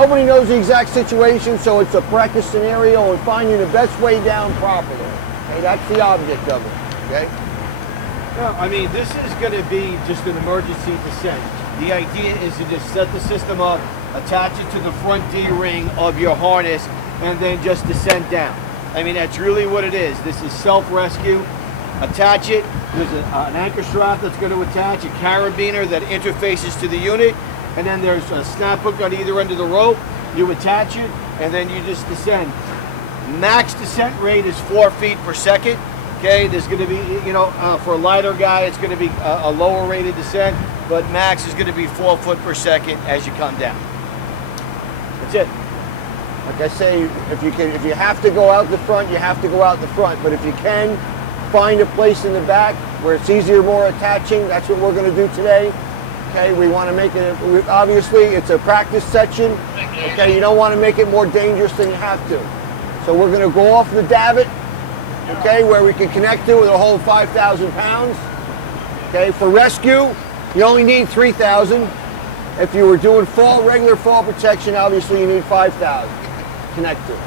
Nobody knows the exact situation, so it's a practice scenario and finding the best way down properly. Okay, that's the object of it. Okay. No, I mean, this is going to be just an emergency descent. The idea is to just set the system up, attach it to the front D-ring of your harness, and then just descend down. I mean, that's really what it is. This is self-rescue. Attach it. There's an anchor strap that's going to attach, a carabiner that interfaces to the unit, and then there's a snap hook on either end of the rope. You attach it, and then you just descend. Max descent rate is 4 feet per second. Okay, there's going to be, you know, for a lighter guy, it's going to be a lower rated descent, but max is going to be 4 foot per second as you come down. That's it. Like I say, if you have to go out the front, you have to go out the front. But if you can find a place in the back where it's easier, more attaching, that's what we're going to do today. Okay, we want to make it, obviously, it's a practice section. Okay, you don't want to make it more dangerous than you have to. So we're going to go off the davit, okay, where we can connect to it. It'll hold 5,000 pounds. Okay, for rescue, you only need 3,000. If you were doing regular fall protection, obviously you need 5,000 to connect to it.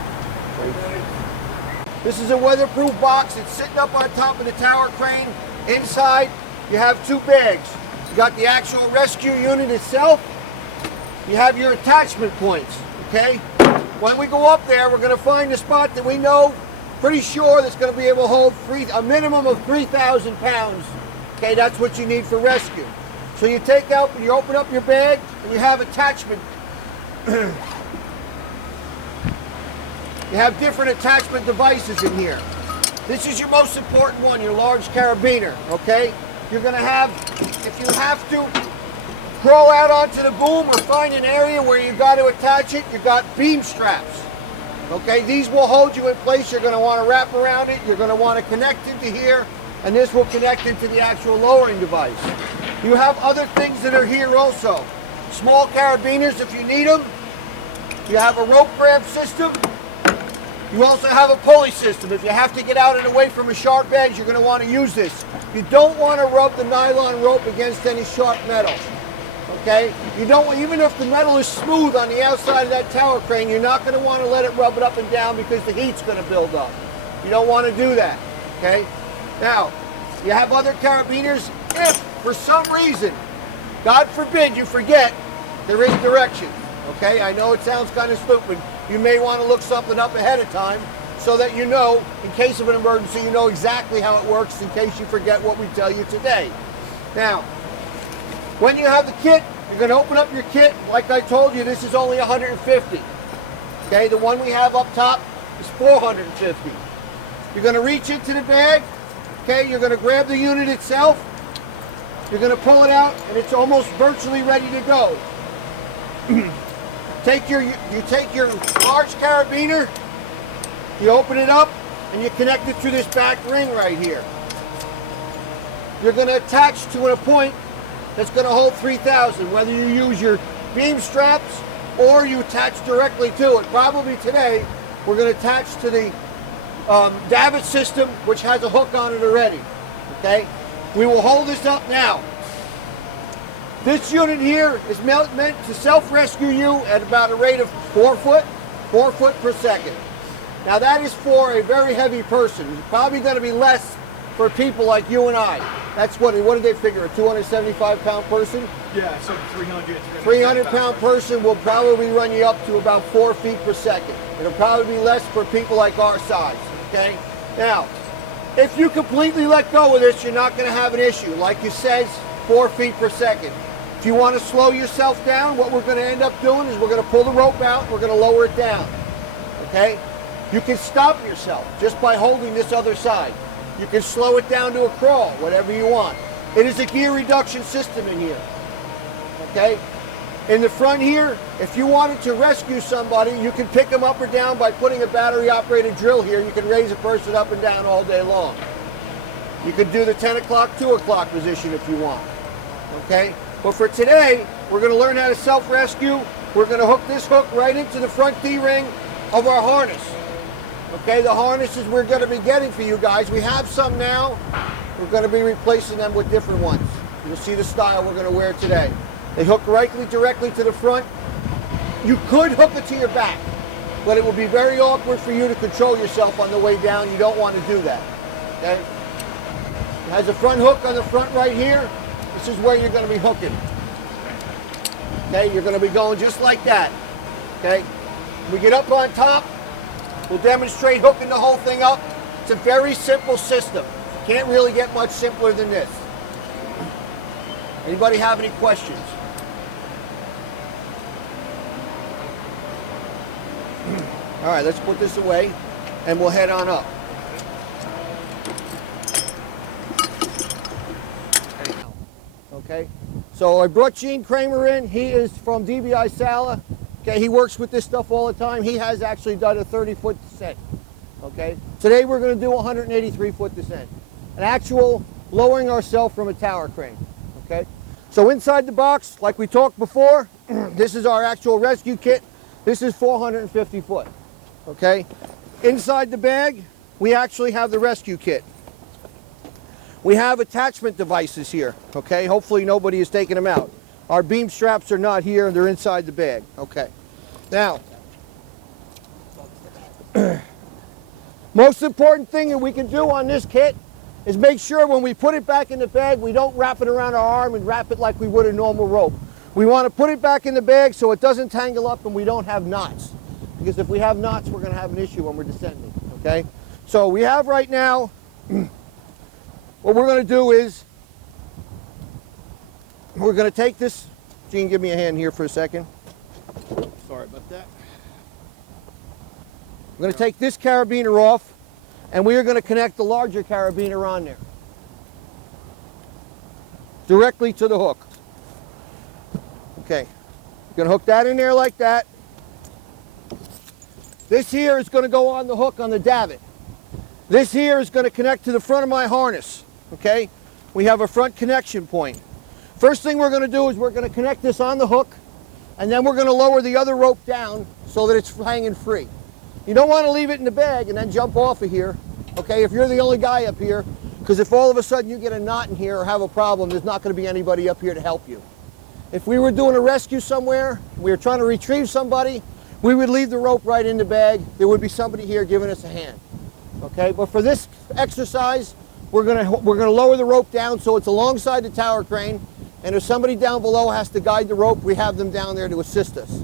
This is a weatherproof box. It's sitting up on top of the tower crane. Inside, you have two bags. You got the actual rescue unit itself. You have your attachment points, okay? When we go up there, we're going to find a spot that we know pretty sure that's going to be able to hold a minimum of 3,000 pounds. Okay, that's what you need for rescue. So you take out, you open up your bag, and you have attachment. You have different attachment devices in here. This is your most important one, your large carabiner, okay? You're going to have, if you have to crawl out onto the boom or find an area where you got to attach it, you got beam straps. Okay, these will hold you in place. You're going to want to wrap around it. You're going to want to connect into here, and this will connect into the actual lowering device. You have other things that are here also. Small carabiners if you need them. You have a rope grab system. You also have a pulley system. If you have to get out and away from a sharp edge, you're going to want to use this. You don't want to rub the nylon rope against any sharp metal. Okay? You don't, even if the metal is smooth on the outside of that tower crane, you're not going to want to let it rub it up and down because the heat's going to build up. You don't want to do that. Okay? Now, you have other carabiners. If, for some reason, God forbid you forget, there is directions. Okay? I know it sounds kind of stupid. You may want to look something up ahead of time so that you know, in case of an emergency, you know exactly how it works in case you forget what we tell you today. Now, when you have the kit, you're going to open up your kit. Like I told you, this is only 150. Okay, the one we have up top is 450. You're going to reach into the bag. Okay, you're going to grab the unit itself. You're going to pull it out, and it's almost virtually ready to go. You take your large carabiner, you open it up, and you connect it to this back ring right here. You're going to attach to a point that's going to hold 3,000, whether you use your beam straps or you attach directly to it. Probably today, we're going to attach to the davit system, which has a hook on it already. Okay? We will hold this up now. This unit here is meant to self-rescue you at about a rate of 4 foot per second. Now that is for a very heavy person. It's probably going to be less for people like you and I. That's what did they figure, a 275-pound person? Yeah, so 300-pound person will probably run you up to about 4 feet per second. It'll probably be less for people like our size, okay? Now, if you completely let go of this, you're not going to have an issue. Like it says, 4 feet per second. If you want to slow yourself down, what we're going to end up doing is we're going to pull the rope out and we're going to lower it down, okay? You can stop yourself just by holding this other side. You can slow it down to a crawl, whatever you want. It is a gear reduction system in here, okay? In the front here, if you wanted to rescue somebody, you can pick them up or down by putting a battery-operated drill here. You can raise a person up and down all day long. You could do the 10 o'clock, 2 o'clock position if you want, okay? But for today, we're going to learn how to self-rescue. We're going to hook this hook right into the front D-ring of our harness. Okay, the harnesses we're going to be getting for you guys. We have some now. We're going to be replacing them with different ones. You'll see the style we're going to wear today. They hook directly to the front. You could hook it to your back, but it will be very awkward for you to control yourself on the way down. You don't want to do that. Okay? It has a front hook on the front right here. This is where you're going to be hooking. Okay, you're going to be going just like that. Okay, when we get up on top, we'll demonstrate hooking the whole thing up. It's a very simple system. Can't really get much simpler than this. Anybody have any questions? All right, let's put this away and we'll head on up. Okay, so I brought Gene Kramer in. He is from DBI Sala. Okay, he works with this stuff all the time. He has actually done a 30-foot descent. Okay, today we're going to do a 183-foot descent, an actual lowering ourselves from a tower crane. Okay, so inside the box, like we talked before, this is our actual rescue kit. This is 450 foot. Okay, inside the bag, we actually have the rescue kit. We have attachment devices here, okay? Hopefully nobody is taking them out. Our beam straps are not here, they're inside the bag, okay? Now, most important thing that we can do on this kit is make sure when we put it back in the bag, we don't wrap it around our arm and wrap it like we would a normal rope. We want to put it back in the bag so it doesn't tangle up and we don't have knots. Because if we have knots, we're going to have an issue when we're descending, okay? So we have right now, what we're going to do is, we're going to take this, Gene, give me a hand here for a second. Sorry about that. We're going to take this carabiner off, and we are going to connect the larger carabiner on there. Directly to the hook. Okay, you're going to hook that in there like that. This here is going to go on the hook on the davit. This here is going to connect to the front of my harness. Okay, we have a front connection point. First thing we're going to do is we're going to connect this on the hook, and then we're going to lower the other rope down so that it's hanging free. You don't want to leave it in the bag and then jump off of here, okay, if you're the only guy up here, because if all of a sudden you get a knot in here or have a problem, there's not going to be anybody up here to help you. If we were doing a rescue somewhere, we were trying to retrieve somebody, we would leave the rope right in the bag. There would be somebody here giving us a hand, okay? But for this exercise, we're gonna lower the rope down so it's alongside the tower crane, and if somebody down below has to guide the rope, we have them down there to assist us.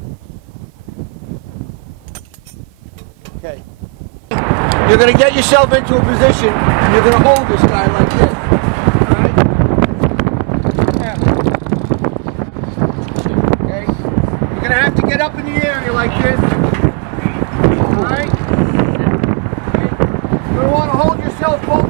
Okay. You're gonna get yourself into a position, and you're gonna hold this guy like this. All right? Yeah. Okay. You're gonna have to get up in the area like this. All right. Okay. You're gonna want to hold yourself both